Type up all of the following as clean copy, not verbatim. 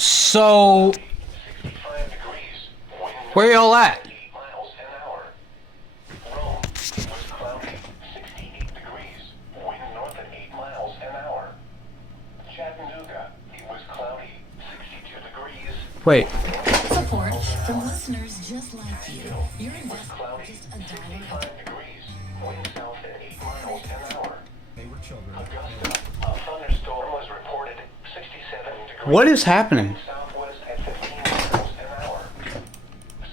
So, where y'all at? Wait. Support from listeners just like you. Your investment just $1. Wind south at 8 miles an hour. They were children. Augusta, a thunderstorm was reported 67 degrees. What is happening? Southwest at 15 miles an hour.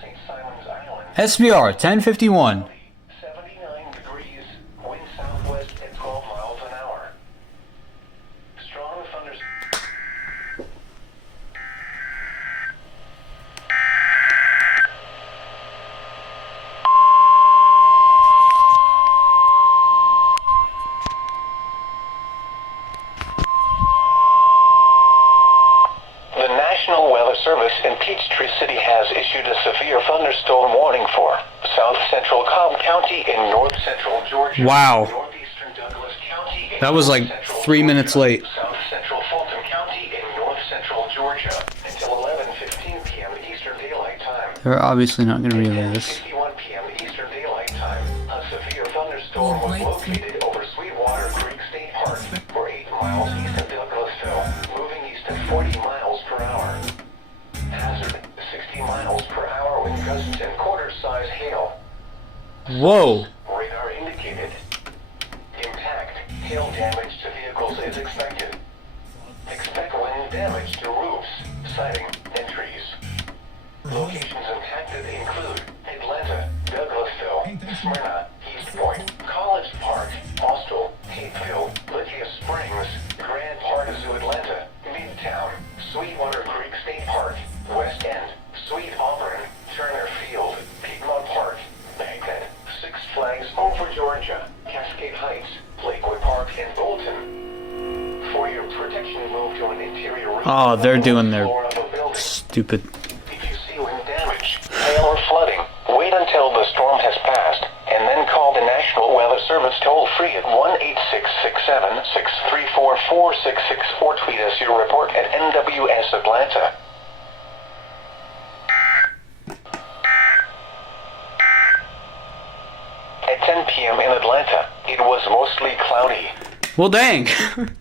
St. Simon's Island. SVR 1051. 79 degrees. Wind southwest at 12 miles an hour. Strong thunderstorm. The National Weather Service in Peachtree City has issued a severe thunderstorm warning for south central Cobb County in north central Georgia. Wow. Northeastern Douglas County in That was north like central 3 minutes Georgia, late. South central Fulton County in north central Georgia until 11:15 p.m. Eastern Daylight Time. They're obviously not going to relay this. 10:51 p.m. Eastern Daylight Time. A severe thunderstorm was located over Sweetwater Creek State Park for 8 miles east of Douglasville, moving east at 40 miles per hour. Hazard, 60 miles per hour with gusts and quarter-size hail. Whoa. Radar indicated. Impact. Hail damage to vehicles is expected. Expect wind damage to roofs, siding, and trees. Locations impacted include Atlanta, Douglasville, Smyrna, East Point, College Park, Austell, Hayfield, Lithia Springs, Grand Paradiso, Atlanta, Midtown, Sweetwater Creek State Park, West End, Sweet Auburn, Turner Field, Piedmont Park, Baghdad, Six Flags Over Georgia, Cascade Heights, Lakewood Park, and Bolton. For your protection, move to an interior room. Oh, they're doing their floor of a building. stupid. If you see wind damage, hail, or flooding, wait until the storm has passed, and then call the National Weather Service toll-free at 1-866-7-634-4666 or tweet us your report at NWS Atlanta. At 10 p.m. in Atlanta, it was mostly cloudy. Well, dang.